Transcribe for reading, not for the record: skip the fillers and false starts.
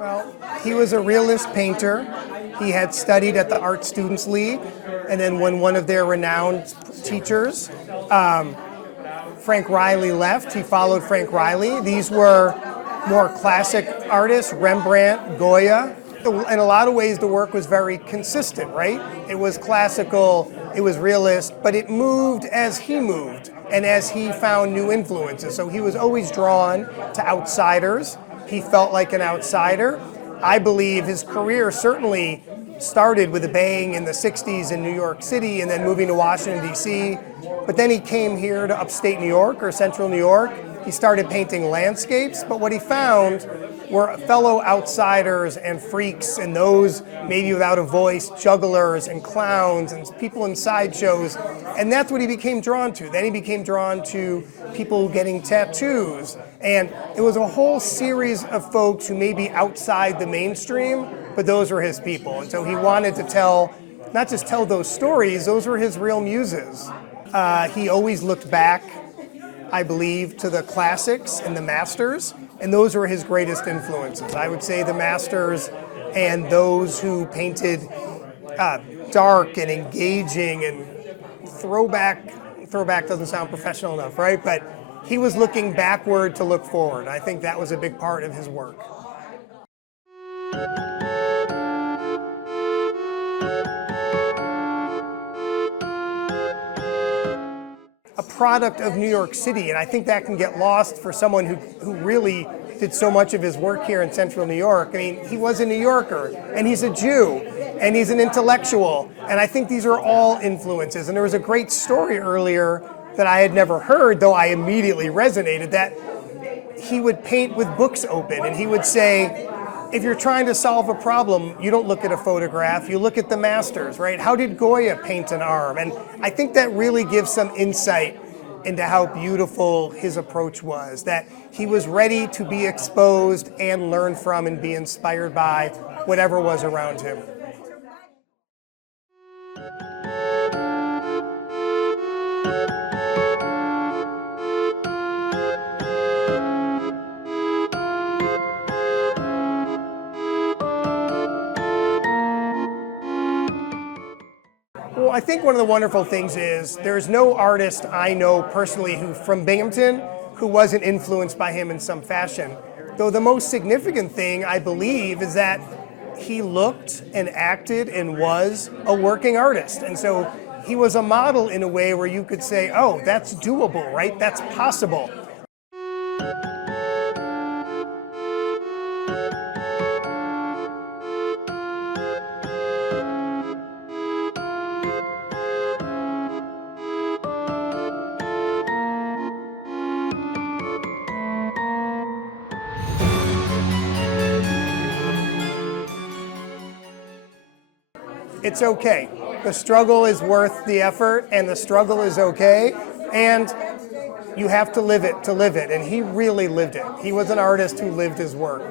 Well, he was a realist painter. He had studied at the Art Students League, and then when one of their renowned teachers, Frank Riley, left, he followed Frank Riley. These were more classic artists, Rembrandt, Goya. In a lot of ways, the work was very consistent, right? It was classical, it was realist, but it moved as he moved and as he found new influences. So he was always drawn to outsiders. He felt like an outsider. I believe his career certainly started with a bang in the 60s in New York City and then moving to Washington, D.C. But then he came here to upstate New York or central New York. He started painting landscapes, but what he found were fellow outsiders and freaks and those maybe without a voice, jugglers and clowns and people in sideshows. And that's what he became drawn to. Then he became drawn to people getting tattoos. And it was a whole series of folks who may be outside the mainstream, but those were his people. And so he wanted to not just tell those stories, those were his real muses. He always looked back, I believe, to the classics and the masters, and those were his greatest influences. I would say the masters and those who painted dark and engaging and throwback doesn't sound professional enough, right? But he was looking backward to look forward. I think that was a big part of his work. A product of New York City, and I think that can get lost for someone who really did so much of his work here in central New York. I mean, he was a New Yorker, and he's a Jew, and he's an intellectual, and I think these are all influences. And there was a great story earlier that I had never heard, though I immediately resonated, that he would paint with books open, and he would say, if you're trying to solve a problem, you don't look at a photograph, you look at the masters, right? How did Goya paint an arm? And I think that really gives some insight into how beautiful his approach was, that he was ready to be exposed and learn from and be inspired by whatever was around him. Well, I think one of the wonderful things is there's no artist I know personally from Binghamton who wasn't influenced by him in some fashion. Though the most significant thing, I believe, is that he looked and acted and was a working artist. And so he was a model in a way where you could say, oh, that's doable, right? That's possible. It's okay. The struggle is worth the effort, and the struggle is okay, and you have to live it, and he really lived it. He was an artist who lived his work.